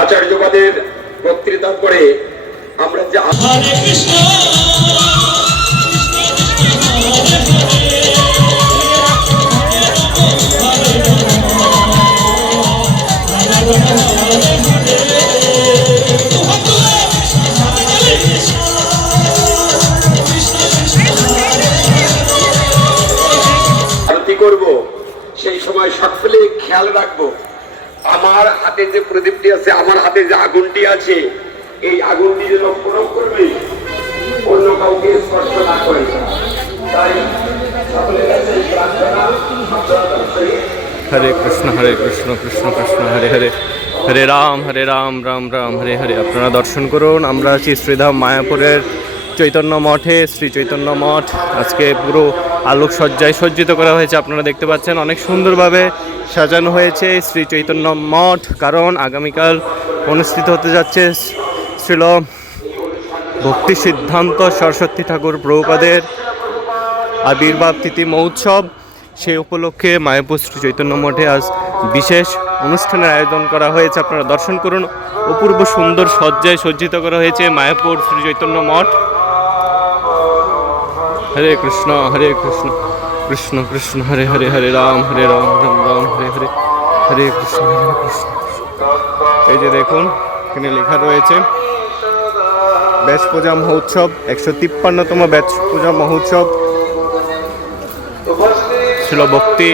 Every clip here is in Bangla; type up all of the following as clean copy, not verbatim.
আচার্যবাদের বক্তৃতার পরে আমরা যে হরে কৃষ্ণ আরতি করব, সেই সময় সকলে খেয়াল রাখবো আমার হাতে যে প্রদীপটি আছে, আমার হাতে যে আগুনটি আছে, এই আগুনটি যেন প্রয়োগ করবে অন্য কাউকে স্পর্শ না করে। তাই সকলের কাছে প্রার্থনা, হরে কৃষ্ণ কৃষ্ণ কৃষ্ণ হরে হরে, হরে রাম রাম রাম হরে হরে। আপনারা দর্শন করুন, আমরা আছি শ্রীধাম মায়াপুরের চৈতন্য মঠে। শ্রী চৈতন্য মঠ আজকে পুরো আলোকসজ্জায় সজ্জিত করা হয়েছে। আপনারা দেখতে পাচ্ছেন অনেক সুন্দরভাবে সাজানো হয়েছে শ্রী চৈতন্য মঠ, কারণ আগামীকাল অনুষ্ঠিত হতে যাচ্ছে শ্রীল ভক্তি সিদ্ধান্ত সরস্বতী ঠাকুর প্রভুপাদের আবির্ভাব তিথি মহোৎসব। সেই উপলক্ষে মায়াপুর শ্রী চৈতন্য মঠে আজ বিশেষ অনুষ্ঠানের আয়োজন করা হয়েছে। আপনারা দর্শন করুন, অপূর্ব সুন্দর সজ্জায় সজ্জিত করা হয়েছে মায়াপুর শ্রী চৈতন্য মঠ। হরে কৃষ্ণ কৃষ্ণ কৃষ্ণ হরে হরে, হরে রাম রাম রাম হরে হরে, হরে কৃষ্ণ কৃষ্ণ। এই যে দেখুন, এখানে লেখা রয়েছে ব্যাস পূজা মহোৎসব, 153তম ব্যাস পূজা মহোৎসব ছিল ভক্তি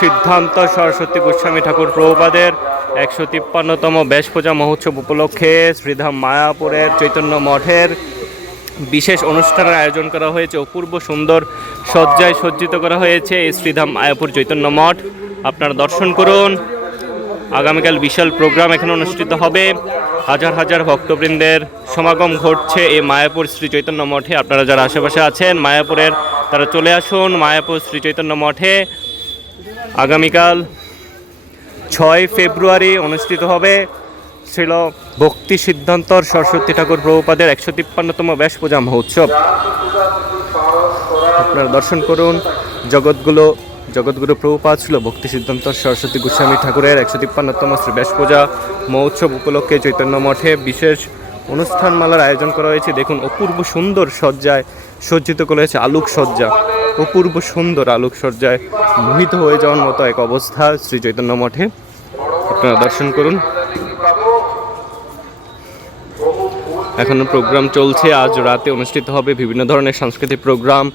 সিদ্ধান্ত সরস্বতী গোস্বামী ঠাকুর প্রভুপাদের 153তম ব্যাস পূজা মহোৎসব উপলক্ষে শ্রীধাম মায়াপুরের চৈতন্য মঠের বিশেষ অনুষ্ঠানের আয়োজন করা হয়েছে। অপূর্ব সুন্দর সজ্জায় সজ্জিত করা হয়েছে এই শ্রীধাম মায়াপুর চৈতন্য মঠ। আপনারা দর্শন করুন, আগামীকাল বিশাল প্রোগ্রাম এখানে অনুষ্ঠিত হবে। হাজার হাজার ভক্তবৃন্দের সমাগম ঘটছে এই মায়াপুর শ্রী চৈতন্য মঠে। আপনারা যারা আশেপাশে আছেন মায়াপুরের, তারা চলে আসুন মায়াপুর শ্রী চৈতন্য মঠে। আগামীকাল 6 ফেব্রুয়ারি অনুষ্ঠিত হবে ছিল ভক্তি সিদ্ধান্তর সরস্বতী ঠাকুর প্রভুপাদের 153তম ব্যাস পূজা মহোৎসব। আপনারা দর্শন করুন, জগৎগুরু প্রভুপাদ ছিল ভক্তি সিদ্ধান্ত সরস্বতী গোস্বামী ঠাকুরের 153তম শ্রী ব্যাস পূজা মহোৎসব উপলক্ষে চৈতন্য মঠে বিশেষ অনুষ্ঠানমালার আয়োজন করা হয়েছে। দেখুন, অপূর্ব সুন্দর সজ্জায় সজ্জিত করা হয়েছে, আলোকসজ্জা, অপূর্ব সুন্দর আলোকসজ্জায় মোহিত হয়ে যাওয়ার মতো এক অবস্থা শ্রী চৈতন্য মঠে। আপনারা দর্শন করুন। এখনো প্রোগ্রাম চলছে, আজ রাতে অনুষ্ঠিত হবে বিভিন্ন ধরনের সাংস্কৃতিক প্রোগ্রাম।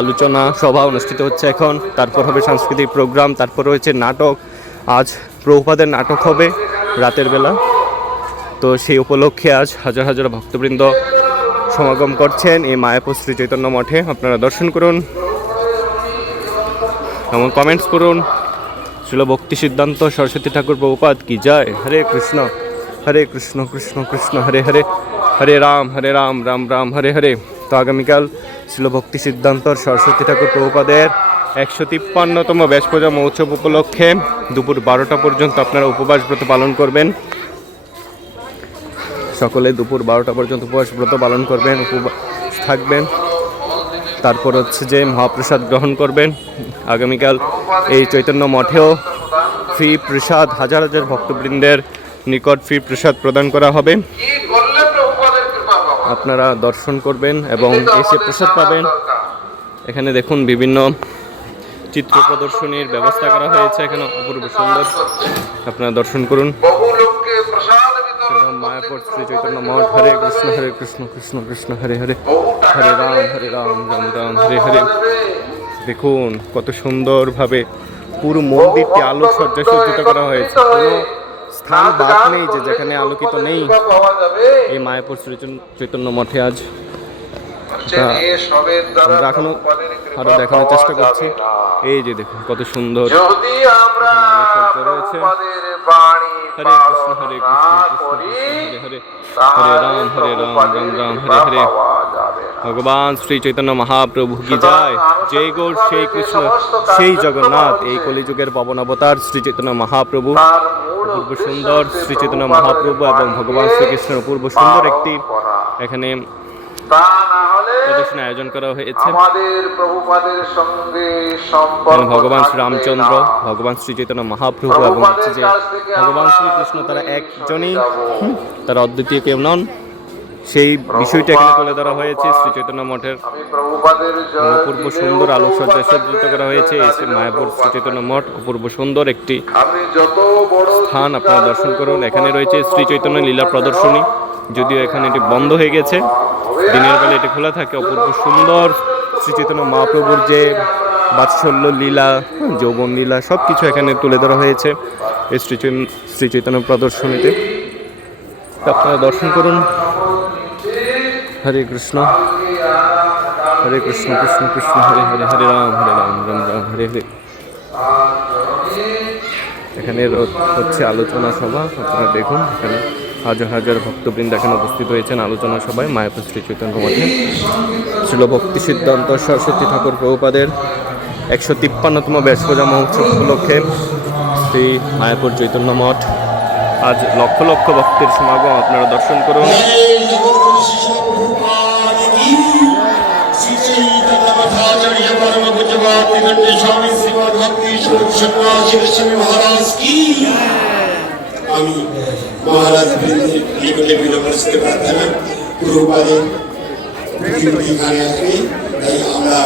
আলোচনা সভা অনুষ্ঠিত হচ্ছে এখন, তারপর হবে সাংস্কৃতিক প্রোগ্রাম, তারপর হচ্ছে নাটক। আজ প্রভুপাদের নাটক হবে রাতের বেলা। তো সেই উপলক্ষে আজ হাজার হাজার ভক্তবৃন্দ সমাগম করছেন এই মায়াপুর শ্রী চৈতন্য মঠে। আপনারা দর্শন করুন এবং কমেন্টস করুন। ছিল ভক্তি সিদ্ধান্ত সরস্বতী ঠাকুর প্রভুপাদ কি জয়। হরে কৃষ্ণ কৃষ্ণ কৃষ্ণ হরে হরে, হরে রাম রাম রাম হরে হরে। তো আগামীকাল ছিল ভক্তি সিদ্ধান্ত সরস্বতী ঠাকুর প্রভুপাদের 153তম ব্যাস পূজা মহোৎসব উপলক্ষে দুপুর 12টা পর্যন্ত আপনারা উপবাস ব্রত পালন করবেন। সকলে দুপুর 12টা পর্যন্ত উপবাস ব্রত পালন করবেন, উপবাস থাকবেন। তারপর হচ্ছে যে মহাপ্রসাদ গ্রহণ করবেন। আগামীকাল এই চৈতন্য মঠেও ফ্রি প্রসাদ হাজার হাজার ভক্তবৃন্দের নিকট ফ্রি প্রসাদ প্রদান করা হবে। আপনারা দর্শন করবেন এবং এসে প্রসাদ পাবেন। এখানে দেখুন বিভিন্ন চিত্র প্রদর্শনীর ব্যবস্থা করা হয়েছে, এখানে অপূর্ব সুন্দর। আপনারা দর্শন করুন। মায়াপুর শ্রী চৈতন্য মঠ। হরে কৃষ্ণ কৃষ্ণ কৃষ্ণ হরে হরে, হরে রাম রাম রাম হরে হরে। দেখুন কত সুন্দরভাবে পুরো মন্দিরটি আলোকসজ্জায় সজ্জিত করা হয়েছে। কোনো স্থান বাদ নেই যে যেখানে আলোকিত নেই এই মায়াপুর শ্রী চৈতন্য মঠে। আজ আমরা এখনো আরো দেখানোর চেষ্টা করছি। এই যে দেখুন কত সুন্দর রয়েছে। হরে কৃষ্ণ হরে হরে, হরে রাম রাম রাম হরে হরে। ভগবান শ্রী চৈতন্য মহাপ্রভু কি জয়। জয় গৌর সেই কৃষ্ণ সেই জগন্নাথ। এই কলিযুগের পাবন অবতার শ্রী চৈতন্য মহাপ্রভু, অপূর্ব সুন্দর শ্রী চৈতন্য মহাপ্রভু এবং ভগবান শ্রীকৃষ্ণের অপূর্ব সুন্দর একটি এখানে প্রদর্শনী আয়োজন করা হয়েছে। আমাদের প্রভুপাদের সঙ্গে এখানে সম্পর্ক ভগবান শ্রী থাকবে রামচন্দ্র, না। ভগবান শ্রী চৈতন্য মহাপ্রভু এবং হচ্ছে যে ভগবান শ্রীকৃষ্ণ, তারা একজনই, তারা অদ্বিতীয় কেউ নন। সেই বিষয়টা এখানে তুলে ধরা হয়েছে। শ্রী চৈতন্য মঠের আমি প্রভুপাদের জয় অপূর্ব সুন্দর আলোকসজ্জায় সজ্জিত করা হয়েছে। এই শ্রী মায়াপুর শ্রী চৈতন্য মঠ অপূর্ব সুন্দর একটি আমি যত বড় স্থান, আপনারা দর্শন করুন। এখানে রয়েছে শ্রী চৈতন্য লীলা প্রদর্শনী, যদিও এখানে এটি বন্ধ হয়ে গেছে, দিনের বেলা এটি খোলা থাকে। অপূর্ব সুন্দর শ্রী চৈতন্য মহাপ্রভুর যে বাৎসল্য লীলা, যৌবন লীলা সব কিছু এখানে তুলে ধরা হয়েছে এই শ্রী চৈতন্য প্রদর্শনীতে। আপনারা দর্শন করুন। হরে কৃষ্ণ, হরে কৃষ্ণ, কৃষ্ণ কৃষ্ণ হরে হরে, হরে রাম, হরে রাম, রাম রাম হরে হরে। এখানে হচ্ছে আলোচনা সভা, আপনারা দেখুন। এখানে হাজার হাজার ভক্তবৃন্দ এখানে উপস্থিত হয়েছেন আলোচনা সভায় মায়াপুর শ্রী চৈতন্য মঠে। ছিল ভক্তি সিদ্ধান্ত সরস্বতী ঠাকুর প্রভুপাদের 153তম ব্যাসপূজা মহোৎসব উপলক্ষে শ্রী মায়াপুর চৈতন্য মঠ আজ লক্ষ লক্ষ ভক্তের সমাগম, আপনারা দর্শন করুন। আমি মহারাজ নিকটে বিনম্রস্তে প্রার্থনা প্রভুপাদের এখানে আসবে, তাই আমরা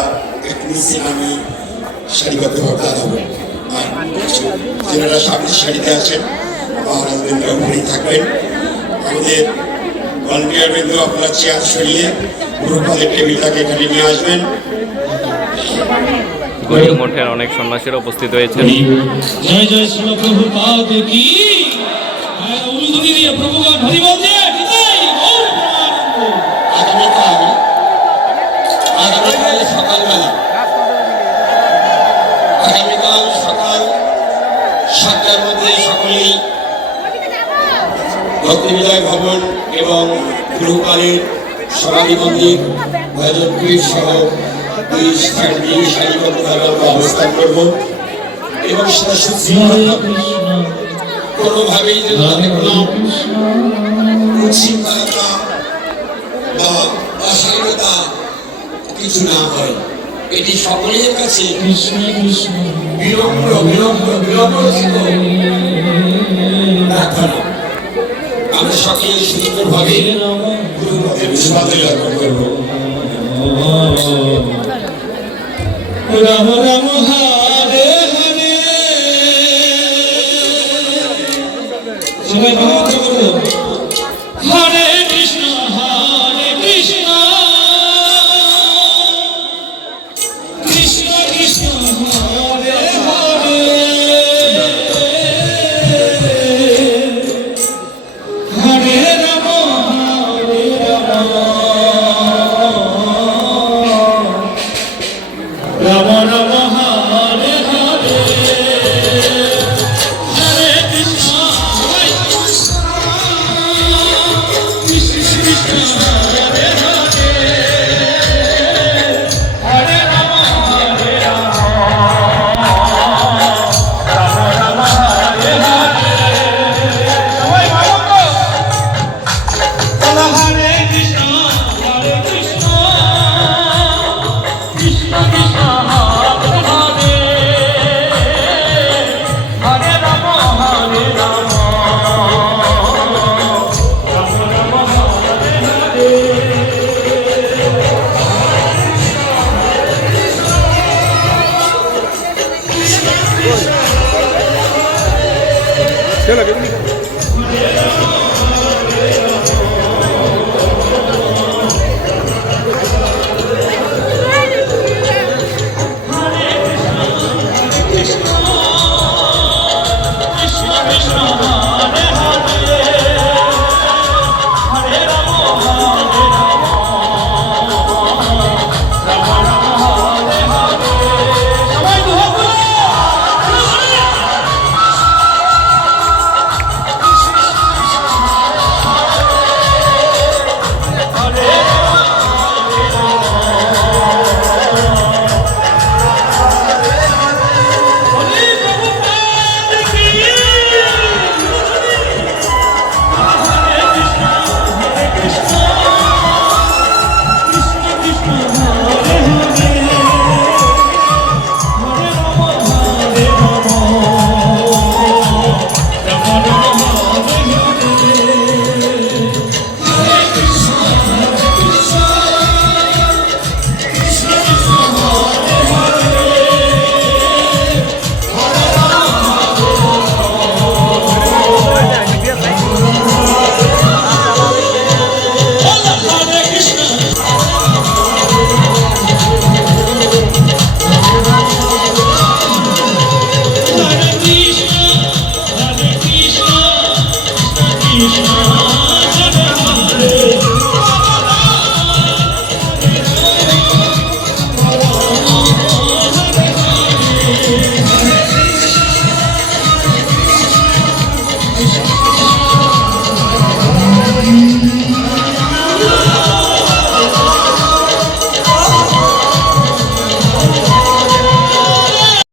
একটু আমি সারিবদ্ধ ভক্তা দেবো। আর যারা সামনের সারিতে আছেন মহারাজ বৃন্দ উপরেই থাকবেন। আমাদের ভলান্টিয়ার বৃন্দ আপনারা চেয়ার সরিয়ে প্রভুপাদের টেবিলটাকে এখানে নিয়ে আসবেন। গৌরী মঠের অনেক সন্ন্যাসীরা উপস্থিত হয়েছেন। জয় জয় শ্রী প্রভুপাদ কি উলুধ্বনি দিয়ে প্রভুগণ হরি বলছে আগামীকাল সকালবেলা, আগামীকাল সকাল 7টার মধ্যে সকলেই ভক্তিবিজয় ভবন এবং প্রভুপাদের সমাধি মন্দির ভজনপীঠ সহ দুই স্থানে সারিবদ্ধভাবে আমরা অবস্থান করব এবং সেটা কোনোভাবেই যেন কোনো উচ্ছৃঙ্খলতা বা অশালীনতা কিছু না হয়, এটি সকলের কাছে বিনম্র প্রার্থনা। আমরা সকলে সুন্দরভাবে গুরুপদের বিশ্ববাদে অর্পণ করব। রাম রাম হরে হরে, সবাই মন্ত্র করব। হরে কৃষ্ণ কৃষ্ণ কৃষ্ণ হরে হরে, হরে রাম রাম রাম হরে হরে, হরে কৃষ্ণ কৃষ্ণ